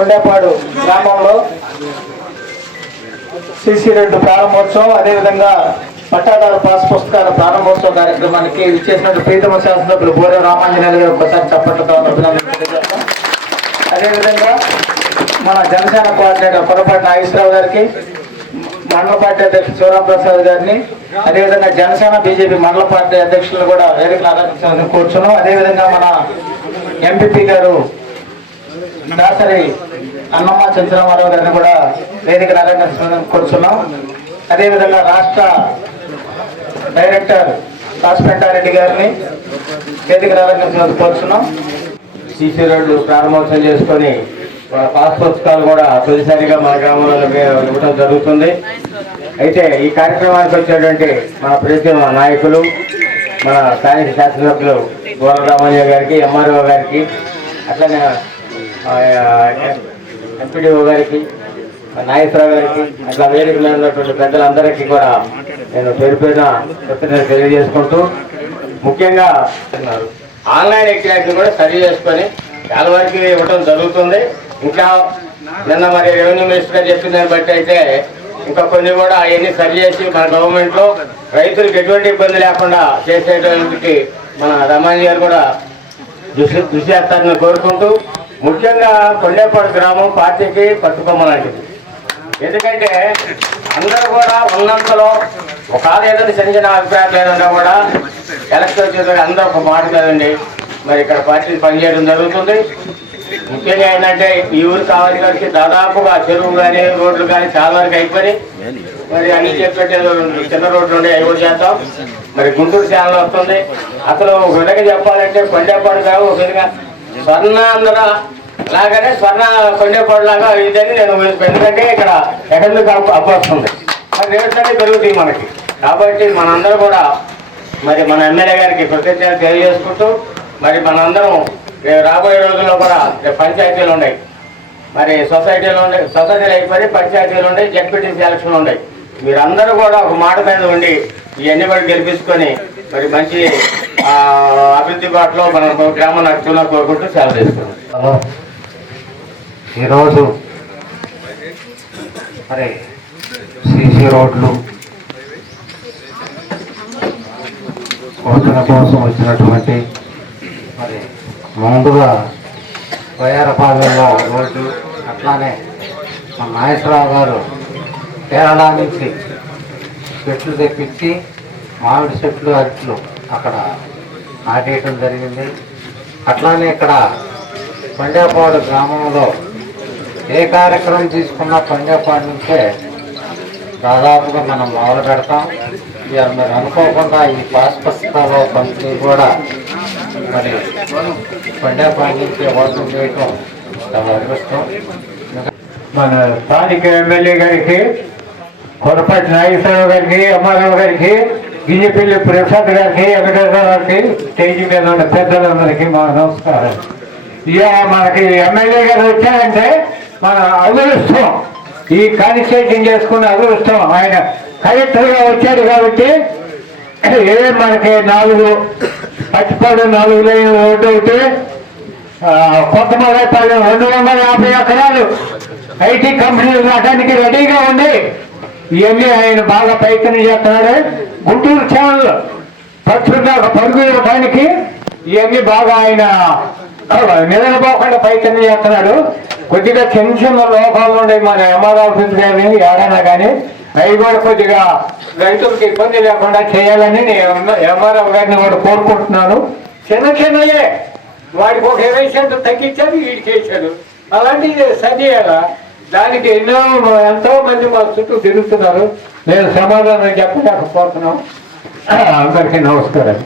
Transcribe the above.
కొండేపాడు గ్రామంలో సిసి రెడ్డి ప్రారంభోత్సవం అదేవిధంగా పట్టాదారు పాస్ పుస్తకాల ప్రారంభోత్సవ కార్యక్రమానికి ఇచ్చేసినట్టు ప్రీతమ శాసనసభ్యులు బోర రామాంజనేయులు గారు ఒకసారి చప్పట్లతో అదేవిధంగా మన జనసేన కోఆర్డినేటర్ పొరపాటి నాగేశ్వరరావు గారికి మండల పార్టీ అధ్యక్షుడు శివరాంప్రసాద్ గారిని అదేవిధంగా జనసేన బీజేపీ మండల పార్టీ అధ్యక్షులు కూడా వేదికలు ఆరాధించాలని కూర్చున్నాం. అదేవిధంగా మన ఎంపీపీ గారు దాసరి అన్నమ్మ చంద్రమారావు గారిని కూడా వేదిక నారాయణ కూర్చున్నాం అదేవిధంగా రాష్ట్ర డైరెక్టర్ రాజపెంటారెడ్డి గారిని వేదిక నారాయణ కూర్చున్నాం సీసీ రోడ్డు ప్రారంభోత్సవం చేసుకొని పాస్ పుస్తకాలు కూడా తొలిసారిగా మన గ్రామంలో ఇవ్వడం జరుగుతుంది. అయితే ఈ కార్యక్రమానికి వచ్చేటువంటి మన ప్రీతిమ నాయకులు మన స్థానిక శాసనసభ్యులు గోర రామయ్య గారికి ఎంఆర్ఓ గారికి అట్లనే ఎంపీడీఓ గారికి నాగేశ్వరరావు గారికి అట్లా వేదికలో ఉన్నటువంటి పెద్దలందరికీ కూడా నేను పేరు పేరున కృతజ్ఞతలు తెలియజేసుకుంటూ ముఖ్యంగా ఆన్లైన్ ఎగ్జామ్స్ కూడా సరి చేసుకొని చాలా వరకు ఇవ్వడం జరుగుతుంది. ఇంకా నిన్న మరి రెవెన్యూ మినిస్టర్ గారు చెప్పిన దాన్ని బట్టి అయితే ఇంకా కొన్ని కూడా అవన్నీ సరి చేసి మన గవర్నమెంట్లో రైతులకు ఎటువంటి ఇబ్బంది లేకుండా చేసేటువంటి మన రమాణి గారు కూడా దృష్టి దృష్టి చేస్తారని కోరుకుంటూ ముఖ్యంగా కొండేపాడు గ్రామం పార్టీకి పట్టుకొమ్మ లాంటిది. ఎందుకంటే అందరూ కూడా ఉన్నంతలో ఒక ఏదైనా చిన్న అభిప్రాయం లేదన్నా కూడా ఎలక్షన్ వచ్చేసరికి అందరూ ఒక మాట కదండి మరి ఇక్కడ పార్టీ పనిచేయడం జరుగుతుంది. ముఖ్యంగా ఏంటంటే ఈ ఊరు కావాలి గారికి దాదాపుగా చెరువు కానీ రోడ్లు కానీ చాలా వరకు అయిపోయి మరి అన్ని చెప్పేట చిన్న రోడ్లు ఉండే అవి కూడా చేద్దాం. మరి గుంటూరు ఛానల్ వస్తుంది. అసలు ఒక విధంగా చెప్పాలంటే కొండేపాడు కావు ఒక విధంగా స్వర్ణాంధ్ర. లాగానే స్వర్ణ కొండేపాడులాగా ఇదని నేను ఎందుకంటే ఇక్కడ ఎక్కడ అప్పు వస్తుంది. మరి రేట్స్ అన్ని పెరుగుతాయి మనకి. కాబట్టి మనందరూ కూడా మరి మన ఎమ్మెల్యే గారికి కృతజ్ఞతలు తెలియజేసుకుంటూ మరి మనందరం రాబోయే రోజుల్లో కూడా పంచాయతీలు ఉన్నాయి. మరి సొసైటీలు ఉన్నాయి సొసైటీలు అయిపోయి పంచాయతీలు ఉన్నాయి జడ్పీటీసీ ఎలక్షన్లు ఉన్నాయి. మీరందరూ కూడా ఒక మాట మీద ఉండి ఇవన్నీ కూడా గెలిపించుకొని మరి మంచి అభివృద్ధి బాటలో మన గ్రామం నడుచుకున్నా కోరుకుంటూ సేవ చేస్తున్నాం ఈరోజు మరి సీసీ రోడ్లు కోతల కోసం వచ్చినటువంటి మరి ముందుగా వైఆర్పాలెంలో రోడ్డు అట్లానే మా నాగేశ్వరరావు గారు కేరళ నుంచి చెట్లు తెప్పించి మామిడి చెట్లు అట్లు అక్కడ నాటేయటం జరిగింది. అట్లానే ఇక్కడ పండేపాడు గ్రామంలో ఏ కార్యక్రమం తీసుకున్నా పండేపాడు నుంచే దాదాపుగా మనం మొదలు పెడతాం. ఇక మరి అనుకోకుండా ఈ పాస్ పుస్తకాల పంపిణీ కూడా మరి పండేపాడు నుంచి ఓపెన్ చేయటం చాలా అదృష్టం. మన స్థానిక ఎమ్మెల్యే గారికి కొరపాటి నాగేశ్వరరావు గారికి అమ్మారావు గారికి గిన్నెపల్లి ప్రసాద్ గారికి వెంకటేశ్వర గారికి స్టేజ్ మీద ఉన్న పెద్దలందరికీ మా నమస్కారం. ఇక మనకి ఎమ్మెల్యే గారు వచ్చారంటే మన అదృష్టం ఈ కాన్స్టేషన్ చేసుకున్న అదృష్టం. ఆయన కలెక్టర్గా వచ్చాడు కాబట్టి ఏ మనకి నాలుగు పచ్చిపాడు నాలుగు లైన్ రోడ్డు ఒకటి కొత్త మొదలైపాలెం రెండు వందల యాభై ఎకరాలు ఐటీ కంపెనీలు రావడానికి రెడీగా ఉంది. ఇవన్నీ ఆయన బాగా ప్రయత్నం చేస్తున్నాడు? గుంటూరు ఛానల్ పత్రిక పరుగు ఇవ్వడానికి ఇవన్నీ బాగా ఆయన నిద్రపోకుండా ప్రయత్నం చేస్తున్నాడు. కొద్దిగా చిన్న చిన్న లోపాలు ఉన్నాయి మన ఎంఆర్ ఆఫీస్ కానీ ఏడైనా కానీ అవి కూడా కొద్దిగా రైతులకు ఇబ్బంది లేకుండా చేయాలని నేను ఎంఆర్ఓ గారిని కూడా కోరుకుంటున్నాను. చిన్న చిన్నయే. వాడికి ఒక ఇరవై సెంట్లు తగ్గించారు వీడికి వేసాడు. అలాంటివి సరిచేయాలా దానికి ఎన్నో ఎంతో మంది మా చుట్టూ తిరుగుతున్నారు. నేను సమాధానం చెప్పలేకపోతున్నాం అందరికీ నమస్కారం.